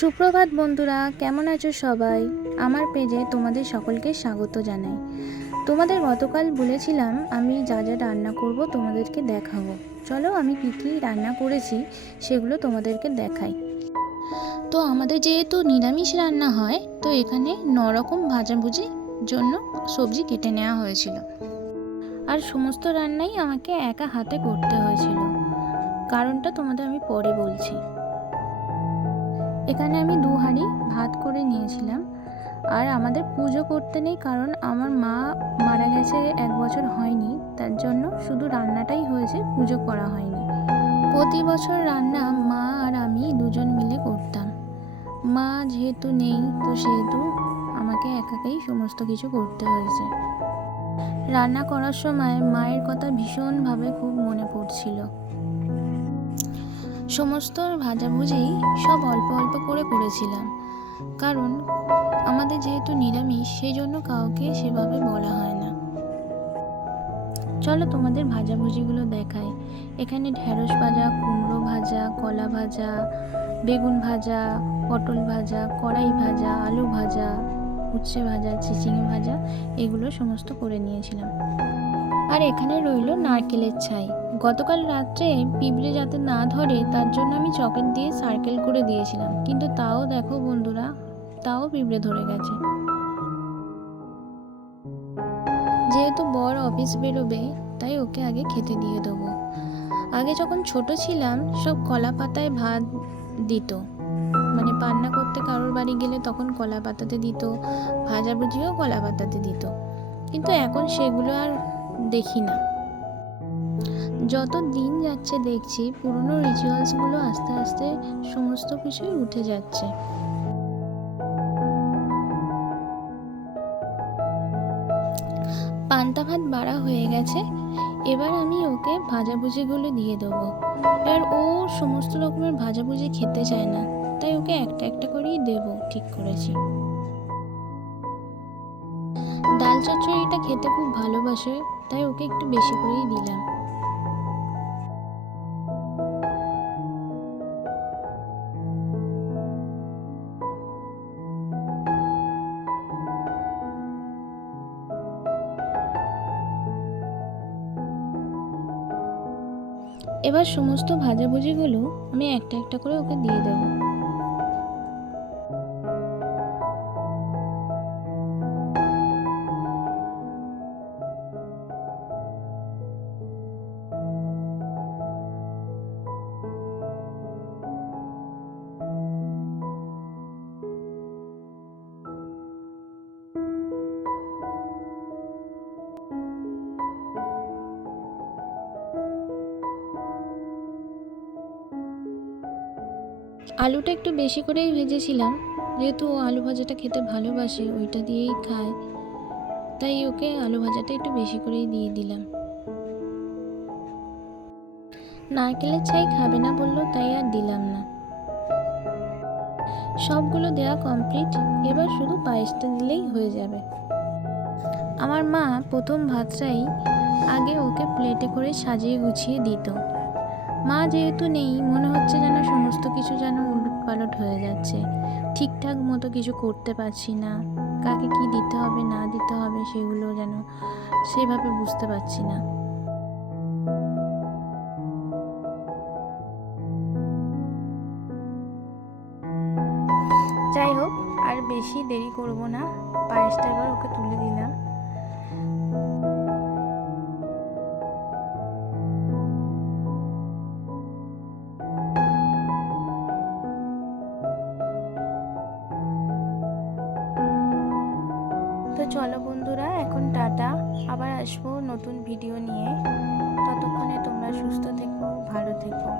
সুপ্রভাত বন্ধুরা, কেমন আছো সবাই? আমার পেজে তোমাদের সকলকে স্বাগত জানাই। তোমাদের গতকাল বলেছিলাম আমি যা যা রান্না করব তোমাদেরকে দেখাবো। চলো আমি কী কী রান্না করেছি সেগুলো তোমাদেরকে দেখাই। তো আমাদের যেহেতু নিরামিষ রান্না হয়, তো এখানে 9 রকম ভাজাভুজির জন্য সবজি কেটে নেওয়া হয়েছিল। আর সমস্ত রান্নাই আমাকে একা হাতে করতে হয়েছিল, কারণটা তোমাদের আমি পরে বলছি। এখানে আমি 2 হাঁড়ি ভাত করে নিয়েছিলাম। আর আমাদের পুজো করতে নেই, কারণ আমার মা মারা গেছে 1 বছর হয়নি, তার জন্য শুধু রান্নাটাই হয়েছে, পুজো করা হয়নি। প্রতি বছর রান্না মা আর আমি দুজন মিলে করতাম। মা যেহেতু নেই, তো সেহেতু আমাকে একাকেই সমস্ত কিছু করতে হয়েছে। রান্না করার সময় মায়ের কথা ভীষণভাবে খুব মনে পড়ছিল। সমস্ত ভাজাভুজি সব অল্প অল্প করে করেছিলাম, কারণ আমাদের যেহেতু নিরামিষ, সেই জন্য কাউকে সেভাবে বলা হয় না। চলো তোমাদের ভাজাভুজিগুলো দেখাই। এখানে ঢেঁড়স ভাজা, কুমড়ো ভাজা, কলা ভাজা, বেগুন ভাজা, পটল ভাজা, কড়াই ভাজা, আলু ভাজা, উচ্ছে ভাজা, চিচিঙে ভাজা, এগুলো সমস্ত করে নিয়েছিলাম। আর এখানে রইল নারকেলের ছাই। গতকাল রাত্রে পিঁপড়ে যাতে না ধরে, তার জন্য আমি চকের দিয়ে সার্কেল করে দিয়েছিলাম, কিন্তু তাও দেখো বন্ধুরা, তাও পিঁপড়ে ধরে গেছে। যেহেতু বর অফিস বেরোবে, তাই ওকে আগে খেতে দিয়ে দেবো। আগে যখন ছোট ছিলাম, সব কলা পাতায় ভাত দিত, মানে পান্না করতে কারোর বাড়ি গেলে তখন কলা পাতাতে দিত, ভাজাভুজিও কলা পাতাতে দিত, কিন্তু এখন সেগুলো আর দেখি না। যত দিন যাচ্ছে দেখছি পুরনো রিচুয়ালসগুলো আস্তে আস্তে সমস্ত কিছুই উঠে যাচ্ছে। পান্তা ভাত বাড়া হয়ে গেছে, এবার আমি ওকে ভাজাভুজিগুলো দিয়ে দেবো। এবার ও সমস্ত রকমের ভাজাভুজি খেতে চায় না, তাই ওকে একটা একটা করেই দেবো ঠিক করেছি। ডাল চচ্চড়িটা খেতে খুব ভালোবাসে, তাই ওকে একটু বেশি করেই দিলাম। এবার সমস্ত ভাজাভুজিগুলো আমি একটা একটা করে ওকে দিয়ে দেবো। আলুটা একটু বেশি করেই ভেজেছিলাম, যেহেতু ও আলু ভাজাটা খেতে ভালোবাসে, ওইটা দিয়েই খায়, তাই ওকে আলু ভাজাটা একটু বেশি করেই দিয়ে দিলাম। নারকেলের ছাই খাবে না বললো, তাই আর দিলাম না। সবগুলো দেওয়া কমপ্লিট, এবার শুধু পায়েসটা দিলেই হয়ে যাবে। আমার মা প্রথম ভাতটাই আগে ওকে প্লেটে করে সাজিয়ে গুছিয়ে দিত। মা যেহেতু নেই, মনে হচ্ছে যেন সমস্ত কিছু যেন উলটপালট হয়ে যাচ্ছে, ঠিকঠাক মতো কিছু করতে পারছি না, কাকে কি দিতে হবে না দিতে হবে সেগুলো যেন সেভাবে বুঝতে পারছি না। যাই হোক, আর বেশি দেরি করব না, পায়েসটা এবার ওকে তুলে দিলাম। তো চলো বন্ধুরা, এখন টাটা, আবার আসবো নতুন ভিডিও নিয়ে। ততক্ষণে তোমরা সুস্থ থেকো, ভালো থেকো।